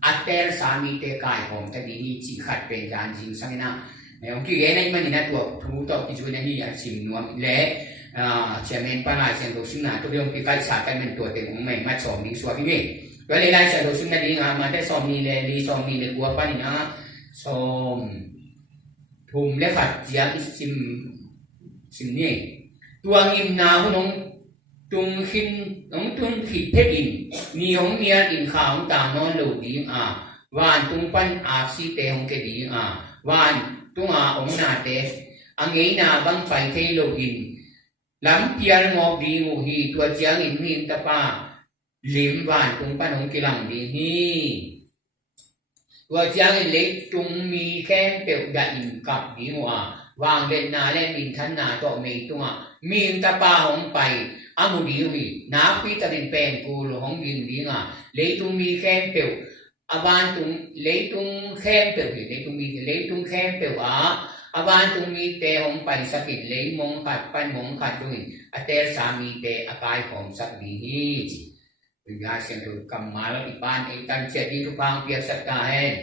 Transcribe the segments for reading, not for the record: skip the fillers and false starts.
ater sami te kai hom ta di chi khat pen jan jing sangina ông kia cái này mà nhìn là tuổi thu tộc cái chuyện này đi à chìm nuông lẽ trẻ men pa lại xem đồ sinh là tôi dùng cái cái xả cái mình tuổi thì cũng mình mà xóm đi xóa cái gì vậy lấy lại xem đồ sinh là đi mà cái xóm đi lẽ đi xóm đi lẽ qua pa đi na xóm thùng lẽ phát giang chìm chìm nhỉ tua nghiêm nào cũng tung khít thế in ni ông nia in khao ta non lâu đi à van tung pan áp si te ông cái đi à van tung ông na te ang ấy na bang phải thay lâu in lắm piar ngọc đi ngủ hi tua giang in hin ta pa lim van tung pan ông cái lòng đi hi tua giang in lấy tung mi khen bèo đại in cặp đi ngủ à vàng lên na lên in thân na to mì tung à mi ta pa ông phải amu đi hi na pi ta din pen ku lo hong gin đi nga lấy tung mi khen bèo aban tung lấy tung khen bèo hi lấy tung khen bèo à aban tung mi te hong pai sakit lấy mong khat pan mong khat tung ater sa mi te akai hong sak đi hi ya sen tu kamal ipan itan che di tu pang pia sat ka hen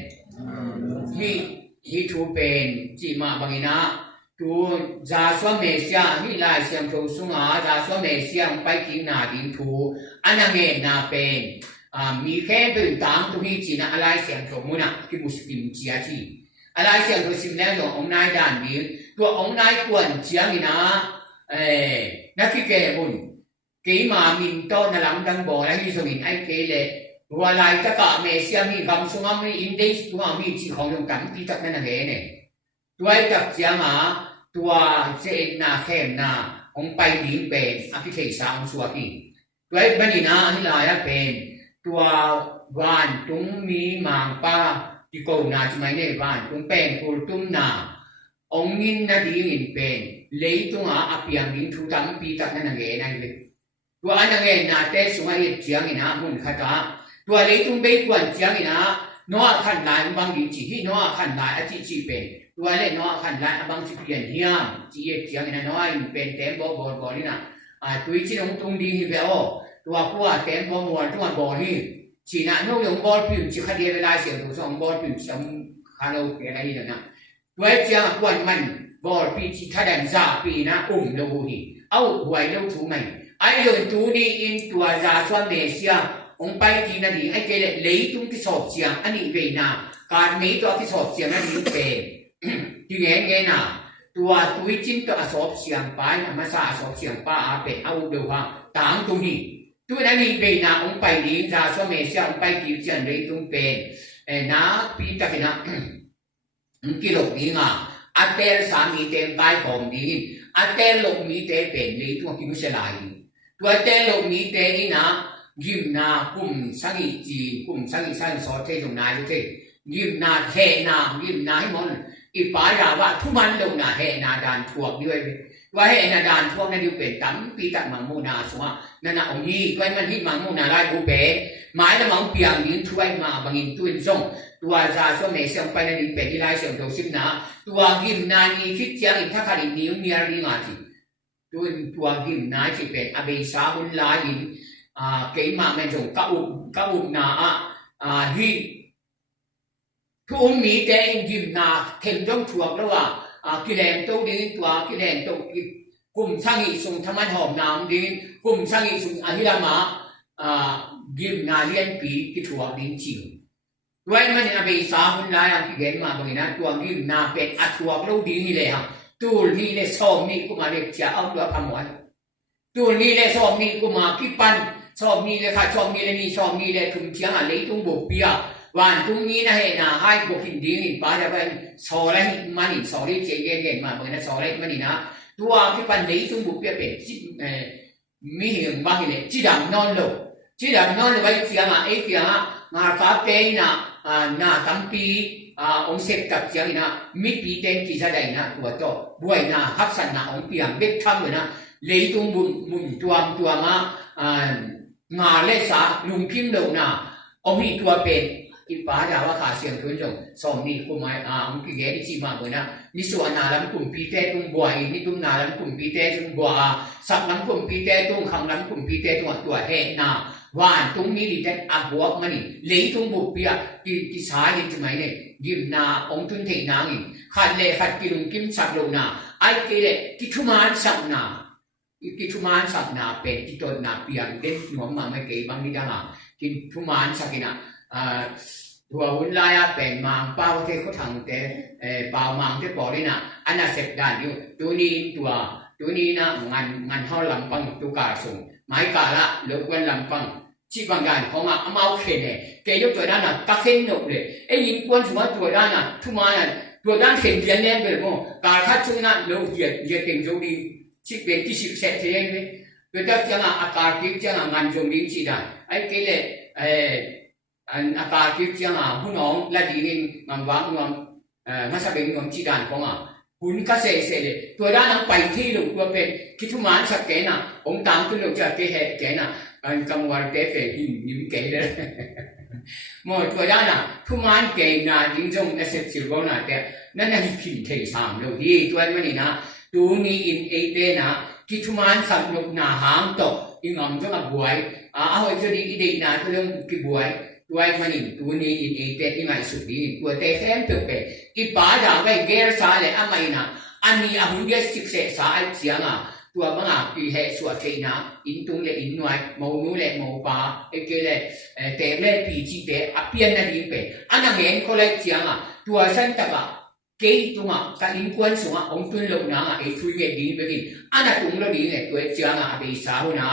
hi thu pen chi ma bangina tu za so me sia hi lai siam tho sunga za so me siam pai ki na din thu anange na pen mi khe tu tang tu hi chi na alai siam tho muna ki muslim chia chi alai siam tho sim le no ong nai dan bi tu ong nai kwan chia ni na na ki ke bun cái mà mình to là làm đăng bò là như rồi mình ai kể lệ và lại tất cả mẹ xem mình cầm xuống mình index chúng mình chỉ không dùng cắn tí tắc nên là thế này tôi tập xem mà tôi sẽ na khen na ông bay điểm bền cái thể sao xua đi tôi bên na như là bền tôi van chúng mi mang pa thì cầu na chỉ mấy này van chúng bền cầu chúng na ông nhìn na đi nhìn bền lấy chúng áp yang điểm thu tăng pi tắc nên là thế này tua anh nghe na te sunga hi chiang ina mun khata tua le tung be kwan chiang ina no khan lai bang di chi hi no khan lai a chi chi pen tua le no khan lai bang chi pian hiam chi ye chiang ina no in pen tem bo bo bo ni na tui chi nong tung di hi ve o tua kwa tem bo mo tua bo hi chi na no yong bo pi chi kha de ve lai siam tu song bo pi cham kha lo ke lai na na tua chiang kwan man bo pi chi tha dan za pi na lo hi au huai lo thu mai ai rồi tú đi in tua ra cho mẹ sia ông bay thì là đi ai kể lại lấy tung cái sọt xiang anh đi về nào cả mấy tua cái sọt xiang anh đi về thì nghe nào tua túi chín tua sọt xiang bay mà sa sọt xiang ba à về ao đầu ha táng tung đi tôi đã đi về nào ông bay đi ra cho mẹ sia ông bay thì chuyện lấy tung về na pi ta cái na cái lộc đi ngà atel sa mi tem bay hòm đi atel lộc mi tem về lấy tung cái cái lại tua te lo mi te ina gim na kum sangi sang so te jong na te gim na he na hi mon I pa ra wa thu man lo na he na dan thuak ni we wa he na dan thuak na diu pe tam pi tak mang mu na so na na ong hi kwai man hi mang mu na lai bu pe mai na mang piang din thuai ma bangin tuin song tua za so me siang pai na ni pe ni lai siang do sim na tua gim na ni khit chiang in thakha ni niu nia ri ma chi tuân tua gim nái chỉ về abe sa hun la in cái mà mình dùng cao na hi thu mi te gim na thêm trong chuộc đó cái đèn tôi đi tua cái đèn tôi cùng sang ý sung tham ăn hòm nam đi cùng sang ý sung hi la mà gim na liên pi cái chuộc đến chiều vậy mà nên abe sa hun la cái game mà bởi na tua gim na về chuộc lâu đi như vậy ha tu ni le som ni kuma le chia au lo phamoi tu ni le som ni kuma ki pan som ni le kha som ni le ni som ni le thum chiang a le tung bo pia wan tung ni na he na hai bo hin ding ni pa ja ba so la hi ma ni so le che ge ge ma bo na so le ma ni na tu a ki pan le tung bo pia pe chi mi hiền ba hi le chi dam non lo ba chiang a e chiang a nga ka pe na na tam pi ông xếp tập chiang ina mít pi ten ki sa dai na tua to buai na hak san na ông piang bek tham rồi na lấy tung mun tuam ma nga le sa lung kim lo na ông hi tua pen i pa ja wa kha siang thun jong som ni ko mai ông ki ge ni chi ma bo na ni su na lam kum pi te tung buai ni tung na lam kum pi te tung bua sak lam kum pi te tung khang lam kum pi te tung tua he na Wan tung mi di ten abuak mani le tung bu pia ki sa yin chmai ne gim na ong tun thei na ngi khat le khat ki lung kim sak lo na ai ke le ki thuman sak na ki thuman sak na pe ki to na piang den ngom ma mai ke bang ni da nga ki thuman sakina tua hun la ya pen mang pao ke ko thang te pao mang te po le na ana sep dan yu tu ni na ngan ho lam pang tu ka sung mai ka la lo kwen lam pang chi bang gan ko ma amao khe ne ke yo to da na ka khen no le e yin kwan su ma to da na thu ma na to dan khen bien ne be mo ka kha chu na lo ye teng jo di chi ben ki shi se te ne to da chang a ka ki chang ngan jo min chi da ai ke le a ka ki chang a hu nong la di ning ngam wang ngam ma sa ben ngam chi dan ko ma hun ka se le to da na pai thi lo to pe ki thu ma sa ke na ong tang tu lo cha ke he ke na anh cầm vào té về những cái đó mọi tuổi đó là thu man cái là những trong cái sự bao là thế nên là hình thể sàm rồi thì tuổi mà nè tu ni in ấy thế na khi thu man sắm lúc na hàng tổ in ngầm cho là buổi hồi cho đi đi na tôi đang cái buổi tuổi mà nè tu ni in ấy thế in ngày suốt đi tuổi té xem được cái cái bà già cái ghé xa để ăn mày na anh đi ăn biết sức sẽ xa ai chiangตัวบางอ่ะปีเหสวดเทนะอินตุงเลอินหน่วยมูนูเลมูปาเอเกเลเตมเลปีจีเตอเปียนนั่นเองเป็นอันนั้นเองเขาเลยจียงอ่ะตัวเส้นตะกะเกยตุงอ่ะการอินควนสูงอ่ะองตุนลงน้ำอ่ะไอทุยเงดีไปกินอันนั้นตุงเราดีเนี่ยตัวจียงอ่ะไปสาวนะ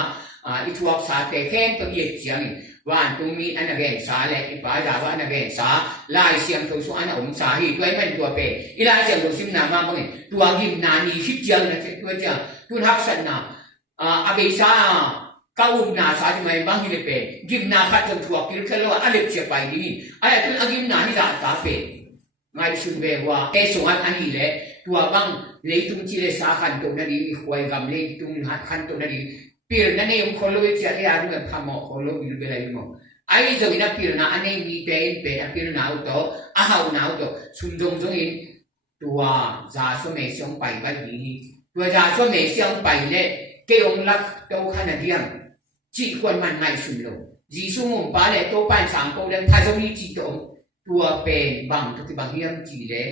อีทวกสาเตแค่ตัวเยี่ยจียงวันตุงมีอันนั้นเองสาเลยอีป้าด่าว่าอันนั้นเองสาลายเสียงตัวสูงอันนั้นองศาฮีตัวมันตัวเป็นอีลายเสียงตัวซิมนามาบ้างตัวกิมนานีคิดจียงนะตัวจียงtu hak san na abisa kaum na sa mai bang hi le pe gim na khat jong thuak kil khelo alep che pai ni aya tu agim na ni da ta pe ngai sun be wa e so an ani le tu bang le tung chi le sa khan to na di khwai gam le tung hat khan to na di pir na ne um kholo che ya ru pha mo kholo bil be lai mo ai zo ina pir na ane mi pe pe pir na to a hau na to sun dong jong in tua za so me song pai ba niตัวจาช่วยเมเซียงไปเลยเกี่ยงรักโตขนาดยังจีควรมันไม่สุดลงจีสุ่มป้าเลยโตปันสามโตเลยถ้าจะมีจีโตตัวเป็นบางทุกบางเฮียมจีเลย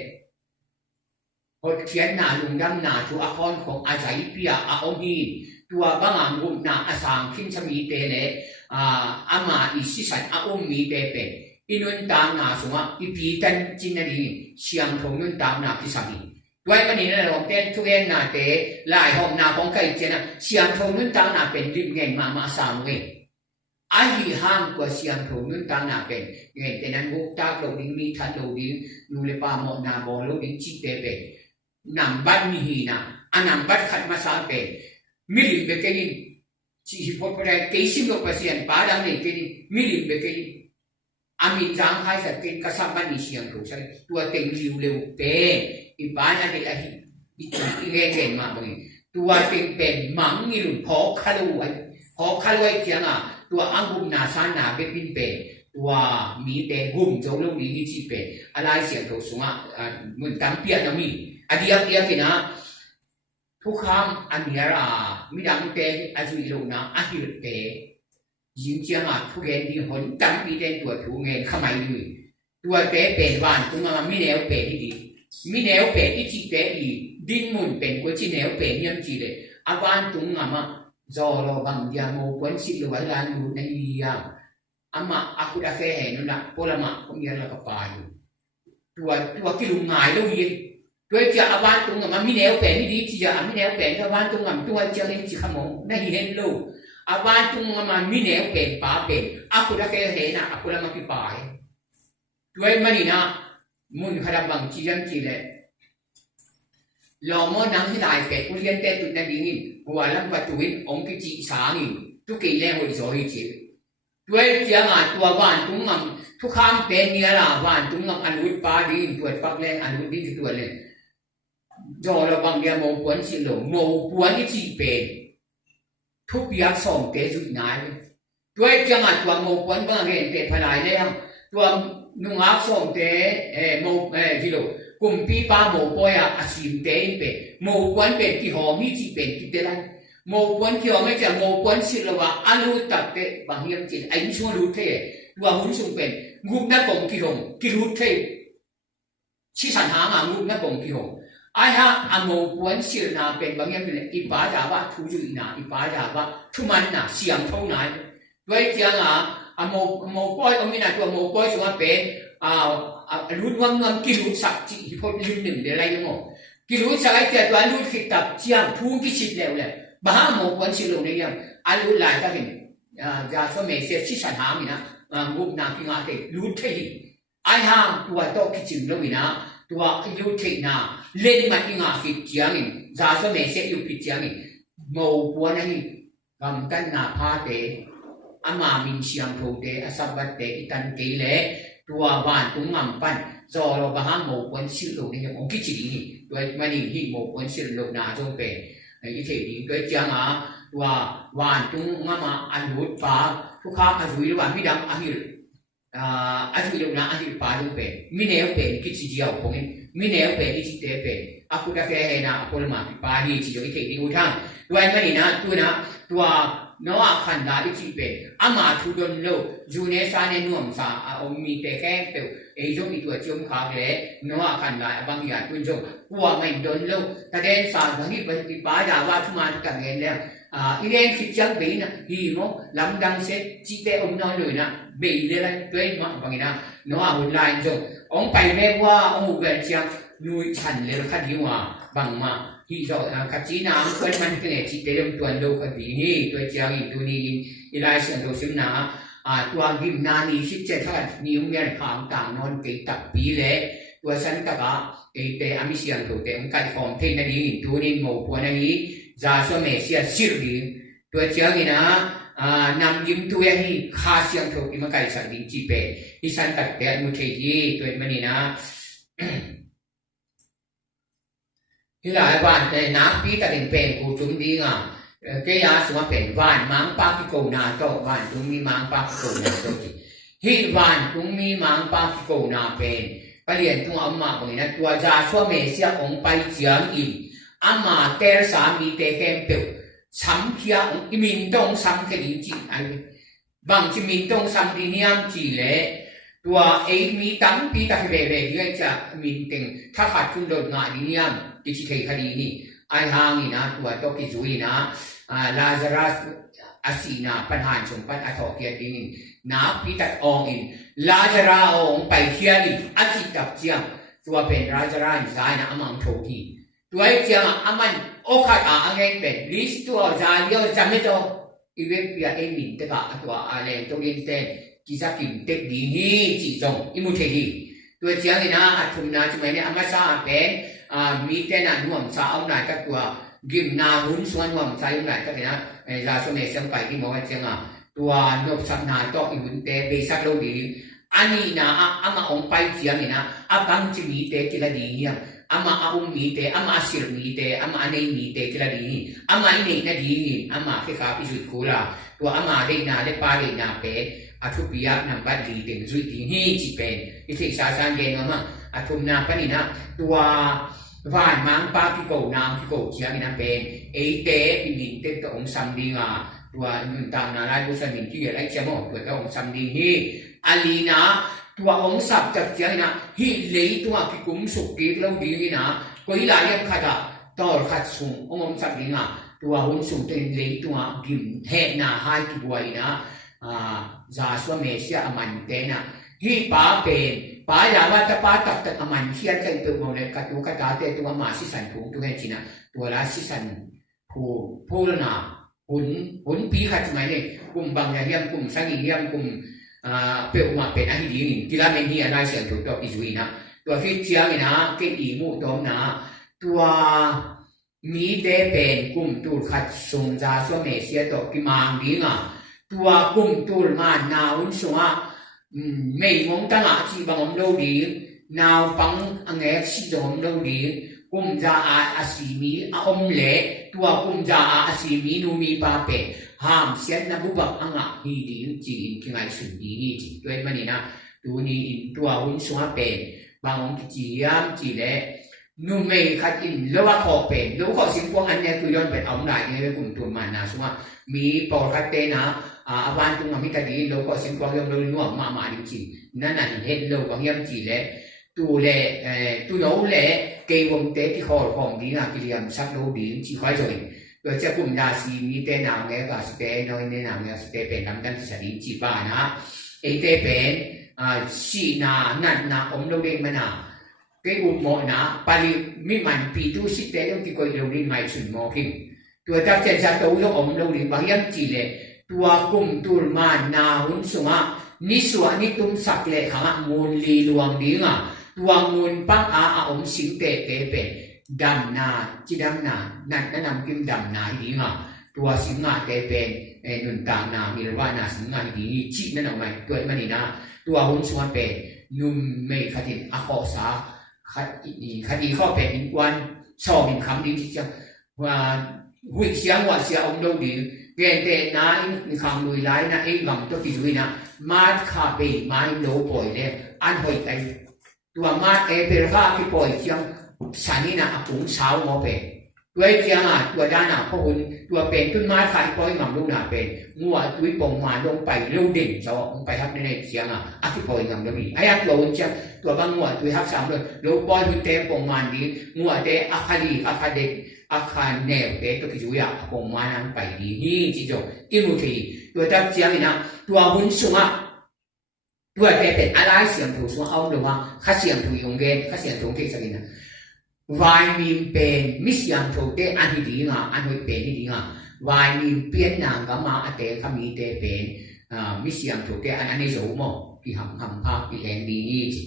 พอเขียนหน้าลุงดำหน้าตัวอักษรของอาศัยเปียอาองฮีตัวบางอ่างุ่มหน้าอาสางขึ้นสมีเตเลยอามาอิสิสันอาองมีเตเป็นอินุนตามหน้าสงะอีปีกันจินนาดีเชียงทงนุนตามหน้าพิสามีด้วยมันนี่นะเราเต้นทุกเองนาเตะลายห้องนาของใครเจนะเสียงโทนุนตังนาเป็นริมเงินมาสามเงินอาฮีห้ามกว่าเสียงโทนุนตังนาเป็นเงินแต่นั้นบุกตากเราดิ้งมีทันเราดิ้งนูเลปาหมอนาบอลเราดิ้งจีเตเป็นนำบัตรมีหีนะอันนำบัตรขัดมาสามเป็นมิลิเบเกนินชีพพอได้เกสิบกว่าเสียงป้าดังนี่เกนินมิลิเบเกนินอามินจางให้สักเกณฑ์กษัตริย์มันมีเสียงถูกใช่ตัวเต็งเร็วเป็นอีบ้านอะไรอีเก่งมากเลยตัวเป็นมังนี่หลุดพอคาร์ลวยเจียงอ่ะตัวอังกุมนาซานาเป็นเป็นตัวมีเป็นกุมโจลูกนี้ที่เป็นอะไรเสียงตัวสูงอ่ะเหมือนตั้งเปียนะมีอันเดียวกันนะทุกคำอันนี้อ่ะมีดังเป็นอาจุยลูกนะอาฮิลเป็นยิงเจียงอ่ะทุกเงินที่หนตั้งปีเป็นตัวทุกเงินขมายด้วยตัวเป็นวันตัวมันไม่แนวเป็นที่ดีมีแนวเป็นที่จีเป็นอีดินมุนเป็นกว่าที่แนวเป็นยังจีเลยอาวันตุงอามาจอเราบางอย่างโมกวนสิลวันลานมุนในยังอามาaku dah faham nak pola mak punya lah kepada tua kilu ngai lo yin tua dia awan tung ama mi neo pen ni dia ami neo pen awan tung am tua dia ni ji khamo na hi hen lo awan tung ama mi neo pen pa pen aku dah faham nak aku lah mak pai tua mani na mun khadam bang chi yang chi le lo mo nang hi dai pe ku lien te tu na ding ni wa lam wa tu in ong ki chi sa ni tu ke le ho zo hi chiด้วยเสียงอ่ะตัวบ้านตุ้งมั่งทุกคำเป็นเนี่ยล่ะบ้านตุ้งมั่งอันวุฒปาดีตัวปักแรงอันวุฒดีตัวเลยจอเราบางอย่างโมปวนสิหลงโมปวนที่จีเป็นทุกอย่างส่งเตะจุดไหนด้วยเสียงอ่ะตัวโมปวนบางเห็นเตะพลายเลยครับตัวนุ่งอาส่งเตะโมที่หลงกลุ่มปีป้าโมปอยอ่ะอาศิมเตะเป็นโมปวนเป็นที่หอมที่จีเป็นที่เตะนั้น một cuốn kiểu mấy chả một cuốn xịt làว่าอาลูตัดเตบางเฮียงจิตไอ้ช่วงรู้เท่ว่าหุ่นสูงเป็นงูนักกงกี่หงกี่รู้เท่ชิสันหามางูนักกงกี่หงไอ้ฮะอโมกวนสิรนาเป็นบางอย่างเป็นอีป้าจ๋าว่าทุจุอีนาอีป้าจ๋าว่าทุมันน่ะเสียงเท่าไหนด้วยเจียงอ่ะอโมก้อยก็มีนะตัวอโมก้อยส่วนเป็นรุ่นวังเงินกิรุสักจีพอรุ่นหนึ่งเดี๋ยวอะไรยังงกิรุสักไอ้เจ้าตัวรุ่นขิดตับเจียงทุ่งกิชิดแล้วเลยบ้าโมกวนสิรในยังอารุ่นหลายก็เห็นจะสมัยเสียชิสันหามีนะงูนาพิงาเตรุ่นเที่ไอ้ฮะตัวโตกิจิมแล้วมีนะตัวรุ่นเที่นะเล่นมันพิงาคิดเจียงจะสมัยเสียอยู่คิดเจียงโมกวนนี่กำกันนาพาเตอามามินเชียงโทเตอสับบัตเตอิตันเกเลตัวบ้านตุ้งมั่งปันจอเราบ้าโมกวนสิรลงนี่องคิดจีนี่ตัวมันนี่ที่โมกวนสิรลงนาจงเป็นอีเทนี่ตัวเจียงตัวบ้านตุ้งมั่งมาอันรุดฟ้าทุกข้ามอาจุยวันมิดำอาฮิลอาจุยวันอาฮิลฟ้าจงเป็นมิเนลเป็นคิดจีเดียวพงศ์มิเนลเป็นคิดจีเตเป็นอากุตาเฟเฮนะอากุลมาพิปาฮีจีโยอีเทนี่อุทังตัวมันนี่นะตัวน้อขันดาอิจิเป็นอามาทุดนโลจูเนสาเนนุ่มสาอมีเตแค่เปียวจงอีตัวจมขาเลยน้อขันดาบางอย่างตุนจงกัวไม่ดนโลแต่เดนสาบางทีปฏิปายาว่าทุมาทุกันเงินแล้วอีเรนคิดจังเบย์นะฮีโมลำดังเสจิเตอมนอนเลยนะเบย์เลยตัวมาบางอย่างน้อหุ่นลายจงองไปเรียกว่าองเวรเชียงนุยฉันเลยคดีว่าบางมาที่เราคัดจีน้ำคนมันเป็นจิตเตรียมตัวโลกดีนี่ตัวเจ้าอินตัวนี้อิไลเซนโดซิมนาตัวกิมนานีชิดเจทัดนิวเมียนขางต่างนอนเกตับปีเล่ตัวฉันตะกะเตอามิเซียนตัวเตองค์การของเทนนีตัวนี้โมพวนี้จาสมัยเสียสิรดีตัวเจ้าอินะนำยิ้มตัวนี้ข้าเสียงตัวที่มันไก่สันดินจีเปที่ฉันตัดแต่มุเทียตัวมันนี่นะที่หลายวันในน้ำปีตัดเป็นกูจุ่มดีอ่ะแกยาสวมเป็นวันมังปากิโกนาโตวันจุ่มมีมังปากิโกนาโตจีฮิวันจุ่มมีมังปากิโกนาเป็นเปลี่ยนตัวอามาคนนั้นตัวจ่าสวมเมเสียองไปเจียงอินอามาเตอร์สามีเตแคมเปิลสัมเพียงอิมินตงสัมเคดิจีไอบางจิมินตงสัมดินิยมจีเล่ตัวมีตั้งปีตัดเบเบที่จะมินเต็งถ้าขาดคุณโดนงานดินิยมที่ที่คดีนี่ไอ้หางนี่นะตัวโตกิจุยนะลาซารัสอาศีนาปัญหาชมปัญหาถอดเกียรตินี่นะพิตัดองอินลาซาราองไปเทียนี่อาจิตับเจียงตัวเป็นลาซารานี่ใจนะอามังโททีตัวไอ้เจียงอามันโอคัดอังเงินเป็นลิสตัวใจเดียวจำไม่ตัวอีเวนต์เปียเอมินเตกะตัวอะไรตัวเย็นเต้กิจกิจเด็กดีนี่จีจงอิมุเทฮีตัวเจียงนี่นะทุมนาจุดนี้อามาซาเป็นมีแต่นั้นห่วงสาวไหนก็ตัวกิมนาหุ่นส่วนห่วงใจไหนก็เป็นนะลาสมัยเสียงไปที่บอกว่าเจียงตัวนกสัมนาโตอิมุนเตเบสักโลดีอันนี้นะอามาองไปเจียงนี่นะอาบังจิมีเตกิลดีเนี่ยอามาอาอุมีเตอามาสิรมีเตอามาเนมีเตกิลดีอามาอินเนนาดีอามาเฟคาพิสุทธิ์กูละตัวอามาเรนาเรปาเรนาเปอาทุบิยะนับบัดดีเต็งจุดดีนี่จีเป็นอิทธิสาสันเกนว่าอาทุมนาปนินะตัววันมังปาพิโกนามพิโกเชียงนั่นเป็นเตปิมินเตตองสัมดิงตัวตามนาลายบุษมินที่อะไรเชื่อมตัวตองสัมดิงฮีอาลีนะตัวองสับจับเชียงนะฮีเลยตัวพิกุมสุกิเราดีนะก็อีหลายขัดต่อขัดสูงองสัมดิงตัวหุ่นสูงเต็มเลยตัวกิมเฮนาไฮที่บัวนะจาสวเมเซียอมันเตนะฮีป้าเป็นป้ายาว่าตะป้าตักตักอมันเชียนกันตัวโมเลกัตุกตาเตตัวมาสิสันผูตัวเฮจินะตัวลาสิสันผูลนาหุ่นปีขัดสมัยนี้กลุ่มบางอย่างเยี่ยมกลุ่มสังเยี่ยมกลุ่มเปรี้ยวมาเป็นอะไรดีนี่กีฬาเมนฮีอันนั้นเสียงถูกต้องอิจวีนะตัวฟิเชียงนะเก็บอีมูตอมนะตัวมีเดเป็นกลุ่มตูขัดสงจาสวเมเซียตัวกิมังดีนะตัวกลุ่มตูมานาวุ่นสงไม่มองตั้งอาชีพบางอมโลดีนาวปังอังเอกสิจอมโลดีกุมจาอาศิมีอมเล่ตัวกุมจาอาศิมีนูมีปาเปห้ามเสียนนับบักอังอ่ะฮีดีจีนที่ไงสุดดีนี่จีด้วยมันนี่นะตัวนี้ตัวหุ่นสงเป็นบางองค์จียามจีเล่ นูเมย์ขัดอินแล้วว่าขอเป็นแล้วขอสิ่งพวกอันนี้คือย้อนเป็นเอาได้เนี่ยเป็นกลุ่มตัวมันนะสมมติมีปอคัดเตนะอาวันตรงนั้นมีแต่ดีแล้วขอสิ่งพวกย้อนเราหน่วงมาจริงๆนั่นน่ะเห็นเราบางอย่างจีเลยตัวเล่ตัวโน้เล่เกี่ยวกับเตที่ขอของดีนะกิริยาสักโน้ดีจีคอยจอยโดยจะกลุ่มดาซีมีเตนามเงี้ยก็สเตน้อยเนี่ยนามเงี้ยสเตเป็นลำดับที่สดีจีบ้านะเอเตเป็นสีนานั่นนะอมเราเรียกมันนะcái ủng hộ nó bali mi man pi tu sit te yang ki ko lo rin mai sun mo king tua ta chen sa to yo om lo rin bang yang chi le tua kum tur ma na hun sunga ni suwa ni tum sak le khanga mun li luang di nga tua mun pang a om sing te pe dam na chi dam na nan nam kim dam na di nga tua sing nga te pe nun ta na mi wa na sing nga di chi na mai tua mani na tua hun sunga pe num me khatin a kho saคดีข้อเป็นอินกวนชอบเป็นคำดีที่จะว่าหุ่ยเสียงว่าเสียองค์ดูดีเกณฑ์เตนะอินคำลุยไล่นะไอ้หวังตัวที่ดุยนะมาขาไปมาโลปล่อยเลยอันหอยไอตัวมาเอเปรข้าที่ปล่อยเสียงฉันนี่นะปุ๋งเช้าโมเป็นตัวเสียงตัวด้านหน้าพวกคุณตัวเป็นต้นไม้ขายปล่อยหม่ำลูกหน้าเป็นงัวตุ้ยปงมาลงไปเร็วเด่นจะลงไปทับในเสียงที่ปล่อยหม่ำลูกนี้ไอ้ยักษ์โลนเชียงตัวบางงัวตัวทับสามเลยโลปล่อยหุ่นเตะปงมาดีงัวเตะอาคาดีอาคาเด็กอาคาแนวเตะตัวที่จุยปงมานั้นไปดีนี่จีโจอิมุทีตัวทับเสียงนี่นะตัวหุ่นสูงตัวเตะเป็นอะไรเสียงถูกสูงเอาหรือว่าข้าเสียงถูกยงเกนข้าเสียงถูกเก่งสักนิดนะวายมีเป็นมิสยังถูกเตะอันที่ดีงาอันที่เป็นที่ดีงาวายมีเปลี่ยนนางก็มาเตะขมีเตะเป็นมิสยังถูกเตะอันนี้สูงมั้งที่หำภาพที่แรงดีนี่จี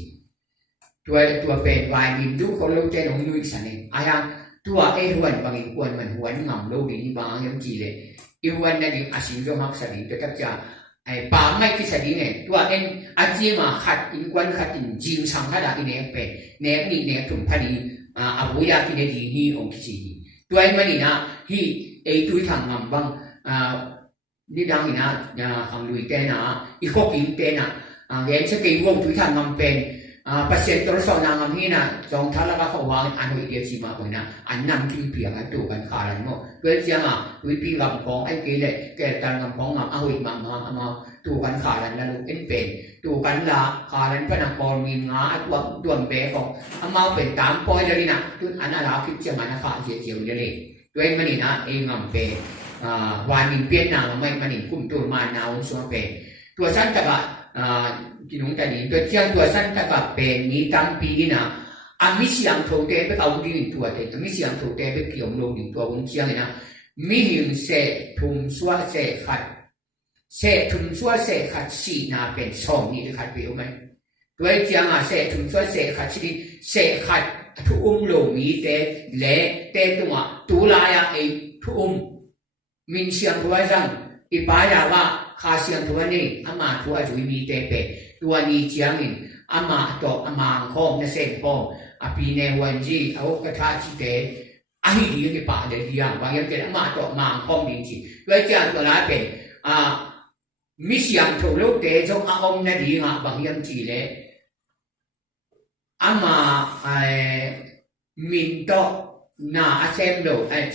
ตัวเป็นวายมีดูเขาลูกเตะน้องลุยสันเองอายังตัวไอ้หวนบางอีกวนมันหวนงำลูกดีบางยังจีเลยอีหวนนั่นเองอาศิลป์มักสันเองตัวกับจะไอ้ป่าไม่ที่สันเองตัวเอ็นอาจีมาขัดอินกวนขัดอินจิงสังขารอินเองเป็นเนื้อนี่เนื้อถุงพอดีอาบุยาที่เนี่ยที่องค์ที่ตัวไอ้มันนี่นะที่ไอ้ตัวทางงำบังนี่ดังนี่นะทางลุยเต้นะอีกข้อกินเต้นะเงี้ยจะเกี่ยวกับตัวทางงำเป็นเปอร์เซ็นต์ตัวสองนางงำนี่นะจงท้าแล้วก็เขาวางอันวิเดียชีมาคนนะอันนำกินเพียงอันตัวกันขาดเนาะเพื่อจะมาวิปีงำของไอ้เกล็ดแก่การงำของงำเอาอีกมาตัวกันขาดแล้วลูกเป็นตัวกันละขาดพนักงานมีงาตัวเบะของเอาเป็นตามปอยเลยนะตัวอันนั้นเราคิดจะมานะขาดเสียเลยด้วยมันนี่นะเองงำเป็นวานินเปียนนางไม่มันนี่คุ้มตัวมานาวนสัวเป็นตัวสั้นตะกะกินนุ่งแต่ดีตัวเชียงตัวสั้นตะกะเป็นมีตั้งปีนะอามิเสียงโถเตะไปเอาดีตัวเตะมิเสียงโถเตะไปเกี่ยวลงดีตัวบนเชียงนะมีหิมเสทุ่มสัวเสขัดเสทุ่มสัวเสขัดสีนาเป็นสองนี่ขัดไปเอาไหมตัวเชียงเสทุ่มสัวเสขัดสีเสขัดทุ่มลงมีเตะเละเตะตัวลายไอทุ่มมินเสียงตัวจังอีปายาว่าข้าเสียงตัวนี้อามาตัวจุยมีเตเปตัวนี้เจียงอินอามาตอกอามาข้องนั่นเส้นข้องอภิเนวันจีเอากระทะจีเตอันนี้ดีกี่ป่าเดียวบางอย่างเกิดอามาตอกอามาข้องดีจีด้วยเจ้าตัวนั้นเป็นมิเสียงถูกลูกเตจงอาอมนั่นดีงาบางอย่างจีเลยอามามินโตนาอาเซมโล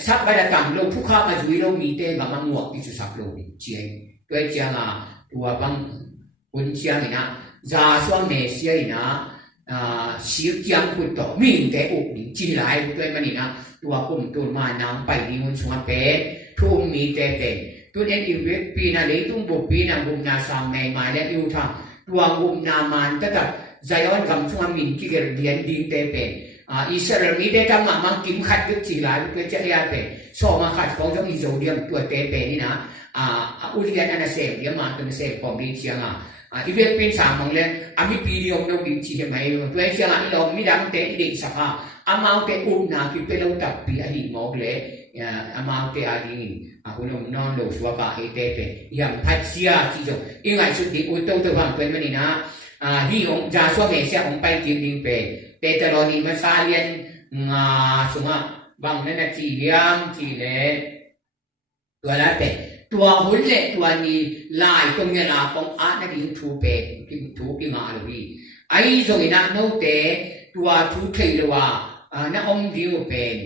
สักวันต่างโลผู้ข้ามาจุยโลมีเตมามังวกที่สุดสักโลเจียงด้วยเจียงตัวบางคนเชียงนี่นะจาสวมเมเซียนี่นะสีเจียงคุณต่อมินเตอุมินจีไหลด้วยมันนี่นะตัวกลุ่มตัวมานำไปดีมันสวมเป็นทุ่มมีเตเป็นตัวเอ็นอีเวกปีน่ะเลยตุ้งบุปีน่ะบุมนาสามในมาและยูทางตัวบุมนามันแต่กับใจอ่อนกำสวมมินที่เกิดเรียนดีเตเป็นอิสราเอลมีได้ทำมากินขัดยุติลายตัวเจ้าเนี่ยเป็นสอบมาขัดของเจ้าอิสราเอลตัวเตเป็นนี่นะอุลิยันอันเสพเดี๋ยวมาตัวเสพของดีเชียงอีเวนต์เป็นสามมองเลยอามีปีเดียวเราดีที่ไหนตัวเชียงเราไม่ดังเตะเด็กสักอามาเตะอุ้มนะคือเป็นเราตับปีอดีตมองเลยอามาเตะอดีตคุณน้องนอนหลุดว่าก็ให้เตะเป็นอย่างพัดเสียที่จะยังไงสุดที่อุตโตตัวบางเป็นมันนี่นะที่องจาสวมเมเซียองไปกินดิงเป็นแต่ตลอดนี้มาซาเลียนสมมติบางนั่นจีเลียมจีเล่ตัวละเป็นตัวหุ่นเล็กตัวนี้ลายตรงนี้นะปองอาณาดินทูเป็นกินทูกินมาเลยไอ้ส่วนนั้นโน้ตเตตัวทูเทลว่า na om diu pen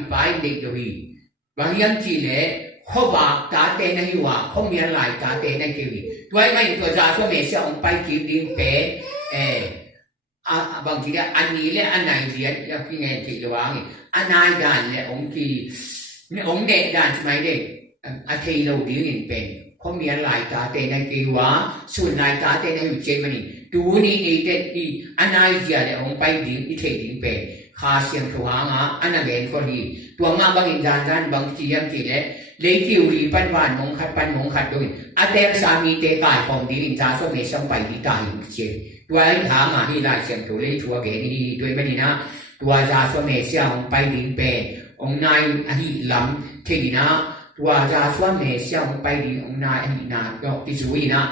ipai dik doi bang yang chi le kho ba ta te na hi wa kho mian lai ta te na ki wi tuai mai to za so me sia ong pai ki ding pe bang chi le an ni le an nai lia ya ki nge ti lo wang an nai dan le ong ki ne ong de dan mai de a thei lo di in pen kho mian lai ta te na ki wa sun lai ta te na yu che mani tu ni e te i an nai ja le ong pai ding i thei ding pe kha siam thwa nga an na gen ko li ตัวมาบางอินทานด้านบางทียังทีเลยเลยที่อุริปันวานมงขัดปันมงขัดด้วยอาเตสามีเตกายของดีอินทาสมัยส่งไปที่ตายเชียตัวไอ้หามาที่ลายเชียงตัวเลยทัวเกนี่ด้วยไม่ดีนะตัวจาสมัยเสียงไปดินเปองนายอหิลำที่นะตัวจาสมัยเสียงไปดินองนายอหินาก็ที่สุยนะ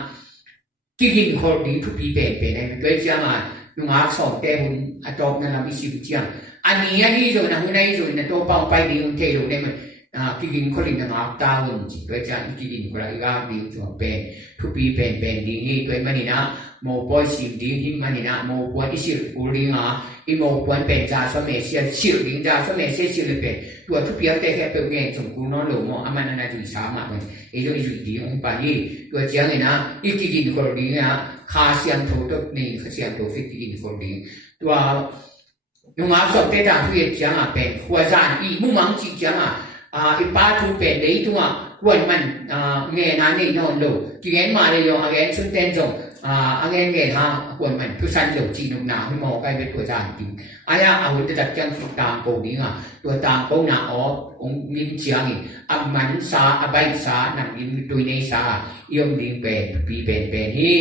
ที่กินคนดีทุกปีเป็นในด้วยเชียงอ่ะนุ่งอาสองเตหุนอาจอบนั่นละมีสิบเชียงอันนี้ส่วนนะคนไหนส่วนนะตัวเป่าไปดีองเทโลได้มันกินคนอื่นนะตาหุ่นจิตด้วยจานกินคนละอีกดีส่วนเป็นทุกปีเป็นดีนี่ด้วยมันนี่นะโมปอยสิบดีที่มันนี่นะโมปอยอิสิรุกุลิงอ่ะอีโมปอยเป็นจ่าสมัยเสียสิบลิงจ่าสมัยเสียสิบเลยเป็นตัวทุกปีแต่แค่เป็นเงินสมกุลน้องหลวงอ่ะมันนั่นจุดสามอ่ะมันไอ้ตัวจุดดีของป่านี่ตัวเจ้าเนี่ยนะอีกินคนดีนะคาเซียนโถตัวนี่คาเซียนโถฟิกกินคนดีตัวนุ่งอาสอบเตจ่าที่เจ้าเป็นหัวจานอีมุ่งมั่งจีเจ้าอีป้าทุกเป็นเลยตัววันมันเงินนั่นนี่นอนดูจีเงินมาเลยอ่ะเงินชุนเต็นจงเงินฮะวันมันทุกสันหลงจีนุ่งหนาวให้มองไปเป็นตัวจานจริงอายะเอาแต่จัดจังสุดตามโกนี้อ่ะตัวตามโกหน้าอ๋อองมินเชียงอีอับมันสาอใบสาหนังยินตุยในสายอมดิ้งเป็นปีเป็นนี่